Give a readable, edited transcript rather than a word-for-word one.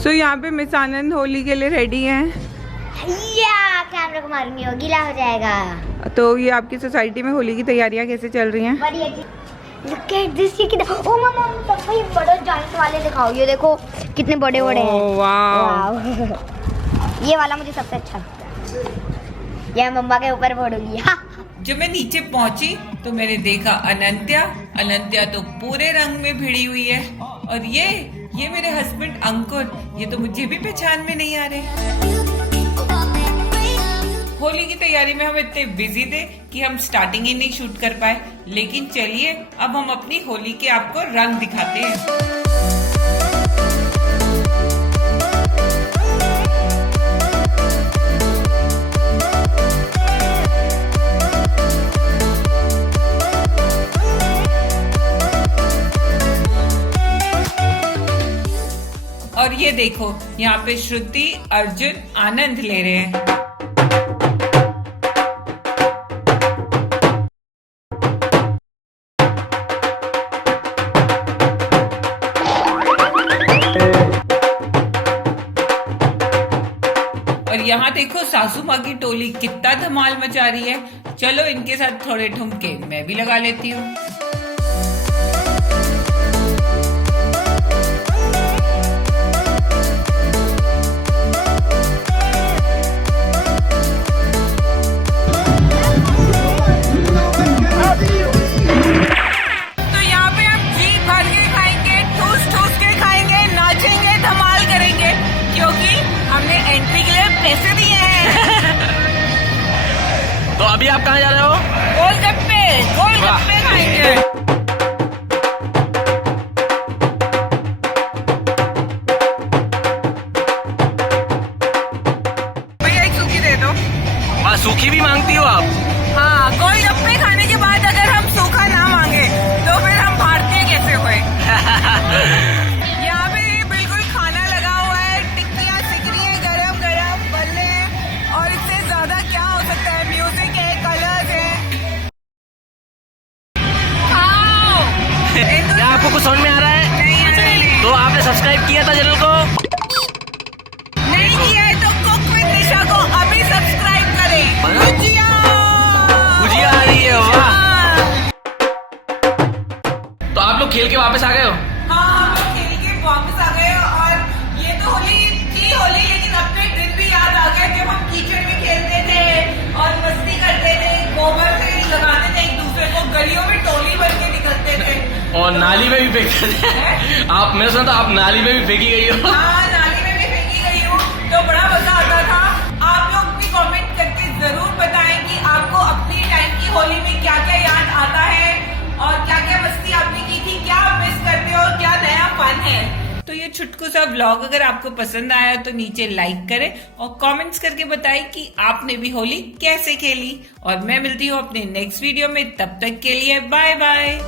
सो यहाँ पे मिस आनंद होली के लिए रेडी हैं। कैमरा को मारूंगी वो गीला हो जाएगा। तो ये आपकी सोसाइटी में होली की तैयारियां कैसे चल रही हैं? बढ़िया जी। Look at this, ये कितना ओ मम्मा पापा ये बड़े जॉइंट वाले दिखाओ, ये देखो कितने बड़े बड़े हैं। वाह। ये वाला मुझे सबसे अच्छा लगता है। ये मम्मा के ऊपर फोड़ूंगी। जब मैं नीचे पहुंची तो मैंने देखा अनंत्या तो पूरे रंग में भिड़ी हुई है, और ये मेरे हस्बैंड अंकुर, ये तो मुझे भी पहचान में नहीं आ रहे। होली की तैयारी में हम इतने बिजी थे कि हम स्टार्टिंग ही नहीं शूट कर पाए, लेकिन चलिए अब हम अपनी होली के आपको रंग दिखाते हैं। और ये देखो यहाँ पे श्रुति, अर्जुन आनंद ले रहे हैं। और यहाँ देखो सासू माँ की टोली कितना धमाल मचा रही है। चलो इनके साथ थोड़े ठुमके मैं भी लगा लेती हूँ। तो यहाँ पे हम जी भर के खाएंगे, ठूस ठूस के खाएंगे, नाचेंगे, धमाल करेंगे, क्योंकि हमने एंट्री के लिए पैसे दिए हैं। तो अभी आप कहाँ जा रहे हो? गोलगप्पे खाएंगे। भैया एक सूखी दे दो। सूखी भी मांगती हो आप? हाँ, गोलगप्पे खाने के बाद अगर हम सूखा ना मांगे तो फिर हम भारतीय कैसे हुए? यहाँ पे बिल्कुल खाना लगा हुआ है, टिक्कियाँ सिक रही है, गरम गरम बल्ले हैं, और इससे ज्यादा क्या हो सकता है? म्यूजिक है, कलर्स है। खाओ। क्या आपको कुछ समझ में आ रहा है? नहीं। तो आपने सब्सक्राइब किया था चैनल को? नहीं किया है तो कुक विद निशा को अभी सब्सक्राइब करें। भुजिया आ रही है, वाह। तो आप लोग खेल के वापस आ गए हो? हाँ, हम लोग खेल के वापस आ गए, और ये तो होली थी होली, लेकिन अपने दिन भी याद आ गए जब हम कीचड़ में खेलते थे और मस्ती करते थे, गोबर से लगाते थे एक दूसरे को, गलियों में टोली बन के निकलते थे, और नाली में भी फेंकते थे। आप, मैंने सुना था आप नाली में भी फेंकी गई हो। हाँ, नाली में भी फेंकी गई हूँ, तो बड़ा मजा आता था। आप लोग भी कमेंट करके जरूर बताएं कि आपको अपनी टाइम की होली में क्या क्या याद आता है, और क्या क्या मस्ती आपने की थी, क्या आप मिस करते हो, क्या नया फन है। तो ये छुटकू सा व्लॉग अगर आपको पसंद आया तो नीचे लाइक करें और कमेंट्स करके बताएं कि आपने भी होली कैसे खेली। और मैं मिलती हूँ अपने नेक्स्ट वीडियो में, तब तक के लिए बाय बाय।